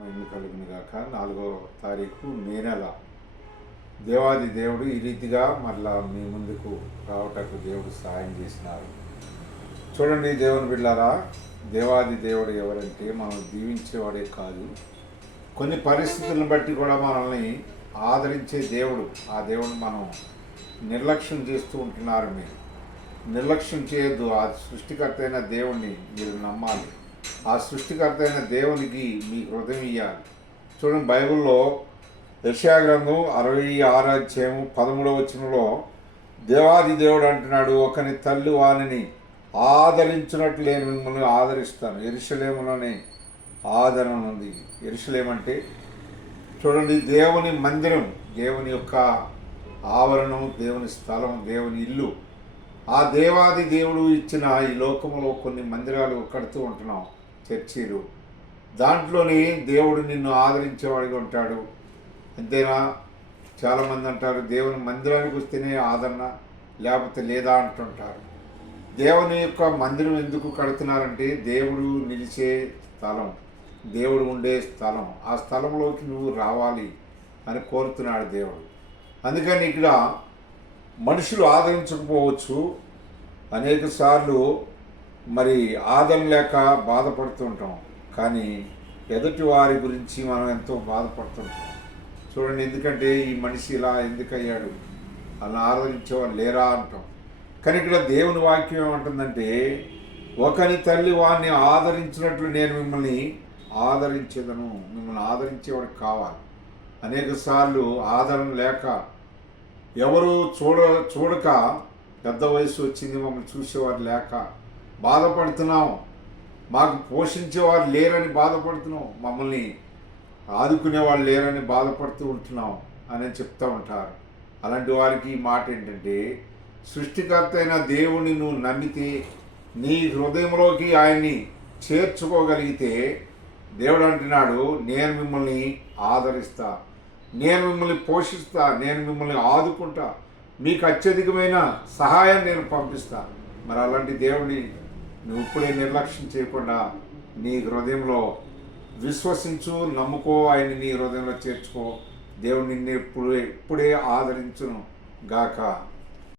మహిమ కలుగును గాక. 4వ తారీఖు మే నెల. దేవాది దేవుడు ఈ రీతిగా మరలా మీ ముందుకు రావటకు దేవుడు సహాయం చేసినారు. చూడండి దేవుని బిడ్డలారా, దేవాది దేవుడు ఎవరంటే మనం దీవించేవాడే కాదు, కొన్ని పరిస్థితులను బట్టి కూడా మనల్ని ఆదరించే దేవుడు. ఆ దేవుని మనం నిర్లక్ష్యం చేస్తూ ఉంటున్నారు. మీరు నిర్లక్ష్యం చేయొద్దు. ఆ సృష్టికర్త అయిన దేవుణ్ణి మీరు నమ్మాలి. ఆ సృష్టికర్త అయిన దేవునికి మీ హృదయం ఇవ్వాలి. చూడండి, బైబిల్లో యెషయా గ్రంథం 66వ అధ్యాయం 13వ వచనంలో దేవాది దేవుడు అంటున్నాడు, ఒకని తల్లి వానిని ఆదరించినట్లు నేను మిమ్మల్ని ఆదరిస్తాను. యెరూషలేములోనే ఆదరణ ఉంది. యెరూషలేము అంటే చూడండి, దేవుని మందిరం, దేవుని యొక్క ఆవరణం, దేవుని స్థలం, దేవుని ఇల్లు. ఆ దేవాది దేవుడు ఇచ్చిన ఈ లోకంలో కొన్ని మందిరాలు కడుతూ ఉంటున్నాం, చర్చీలు. దాంట్లోని దేవుడు నిన్ను ఆదరించేవాడిగా ఉంటాడు. అంతేనా? చాలామంది అంటారు దేవుని మందిరానికి వస్తేనే ఆదరణ, లేకపోతే లేదా అంటుంటారు. దేవుని యొక్క మందిరం ఎందుకు కడుతున్నారంటే దేవుడు నిలిచే స్థలం, దేవుడు ఉండే స్థలం. ఆ స్థలంలోకి నువ్వు రావాలి అని కోరుతున్నాడు దేవుడు. అందుకని ఇక్కడ మనుషులు ఆదరించకపోవచ్చు, అనేక సార్లు మరి ఆదరణ లేక బాధపడుతుంటాం. కానీ ఎదుటి వారి గురించి మనం ఎంతో బాధపడుతుంటాం. చూడండి, ఎందుకంటే ఈ మనిషి ఇలా ఎందుకు అయ్యాడు, అలా ఆదరించేవాళ్ళు లేరా అంటాం. కానీ ఇక్కడ దేవుని వాక్యం ఏమంటుందంటే, ఒకని తల్లి వాడిని ఆదరించినట్లు నేను మిమ్మల్ని ఆదరించేదను. మిమ్మల్ని ఆదరించేవాడు కావాలి. అనేక సార్లు ఆదరణ లేక ఎవరు చూడక పెద్ద వయసు వచ్చింది, మమ్మల్ని చూసేవారు లేక బాధపడుతున్నాం. మాకు పోషించేవారు లేరని బాధపడుతున్నాం, మమ్మల్ని ఆదుకునేవాళ్ళు లేరని బాధపడుతూ ఉంటున్నాం అని చెప్తూ ఉంటారు. అలాంటి వారికి ఈ మాట ఏంటంటే, సృష్టికర్త అయిన దేవుణ్ణి నువ్వు నమ్మితే, నీ హృదయంలోకి ఆయన్ని చేర్చుకోగలిగితే, దేవుడు అంటున్నాడు, నేను మిమ్మల్ని ఆదరిస్తా, నేను మిమ్మల్ని పోషిస్తా, నేను మిమ్మల్ని ఆదుకుంటా, మీకు అత్యధికమైన సహాయం నేను పంపిస్తా. మరి అలాంటి దేవుడిని నువ్వు ఇప్పుడే నిర్లక్ష్యం చేయకుండా నీ హృదయంలో విశ్వసించు, నమ్ముకో, ఆయన నీ హృదయంలో చేర్చుకో. దేవుడు నిన్ను ఇప్పుడే ఆదరించును గాక.